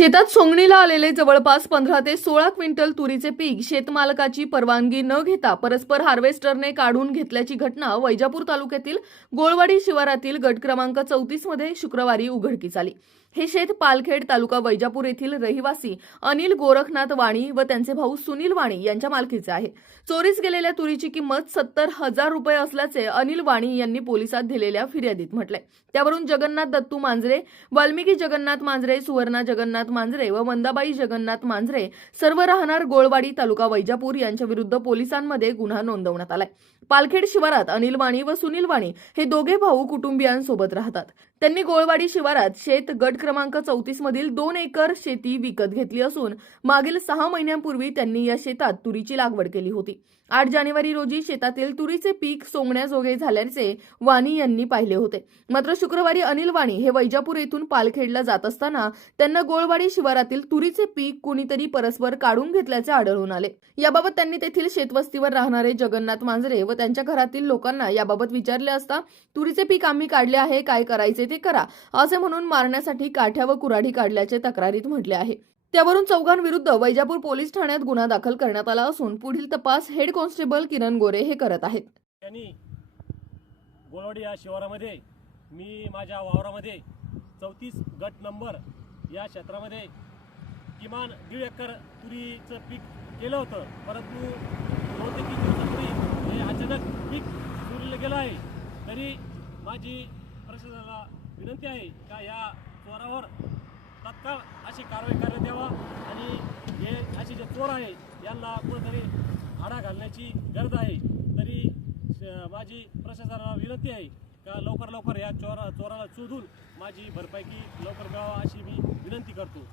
शेतात सोंगणीला आलेले जवळपास पंधरा ते सोळा क्विंटल तुरीचे पीक शेतमालकाची परवानगी न घेता परस्पर हार्वेस्टरने काढून घेतल्याची घटना वैजापूर तालुक्यातील गोळवाडी शिवारातील गट क्रमांक चौतीसमध्ये शुक्रवारी उघडकीस आली. हे शेत पालखेड तालुका वैजापूर येथील रहिवासी अनिल गोरखनाथ वाणी व त्यांचे भाऊ सुनील वाणी यांच्या मालकीचे आहे. चोरीस गेलेल्या तुरीची किंमत सत्तर हजार रुपये असल्याचे अनिल वाणी यांनी पोलिसात दिलेल्या फिर्यादीत म्हटलंय. त्यावरून जगन्नाथ दत्तू मांजरे वाल्मिकी जगन्नाथ मांजरे सुवर्णा जगन्नाथ मांजरे व मंदाबाई जगन्नाथ मांजरे सर्व राहणार गोळवाडी तालुका वैजापूर यांच्या विरुद्ध पोलिसांमध्ये गुन्हा नोंदवण्यात आलाय. पालखेड शिवारात अनिल वाणी व सुनील वाणी हे दोघे भाऊ कुटुंबियांसोबत राहतात. त्यांनी गोळवाडी शिवारात शेत गट क्रमांक चौतीस मधील दोन एकर शेती विकत घेतली असून मागील सहा महिन्यांपूर्वी त्यांनी या शेतात तुरीची लागवड केली होती. आठ जानेवारी रोजी शेतातील तुरीचे पीक सोंगण्याजोगे झाल्याचे वाणी यांनी पाहिले होते. मात्र शुक्रवारी अनिल वाणी हे वैजापूर येथून पालखेडला जात असताना त्यांना गोळवाडी शिवारातील तुरीचे पीक कुणीतरी परस्पर काढून घेतल्याचे आढळून आले. याबाबत त्यांनी तेथील शेतवस्तीवर राहणारे जगन्नाथ मांजरे व त्यांच्या घरातील लोकांना याबाबत विचारले असता तुरीचे पीक आम्ही काढले आहे काय करायचे ते करा असे म्हणून मारण्यासाठी काठ्या व कुऱ्हाडी काढल्याचे तक्रारीत म्हटले आहे. त्यावरून चौघांविरुद्ध वैजापूर पोलीस ठाण्यात गुन्हा दाखल करण्यात आला असून पुढील तपास हेड कॉन्स्टेबल किरण गोरे हे करत आहेत. त्यांनी गोळवाडी या शिवारामध्ये मी माझ्या वावरामध्ये चौतीस गट नंबर या क्षेत्रामध्ये किमान दीड एकर तुरीचं पीक केलं होतं. परंतु दोन ते तीन दिवसापूर्वी हे अचानक पीक तुरीला गेलं आहे. तरी माझी प्रशासनाला विनंती आहे का या चोरावर तत्काळ अशी कारवाई करण्यात यावा आणि हे असे जे चोर आहे यांना कुठेतरी आडा घालण्याची गरज आहे. तरी श- माझी प्रशासनाला विनंती आहे का लवकर लवकर या चोरा चोराला शोधून माझी भरपाई लवकर मिळावा अशी मी विनंती करतो.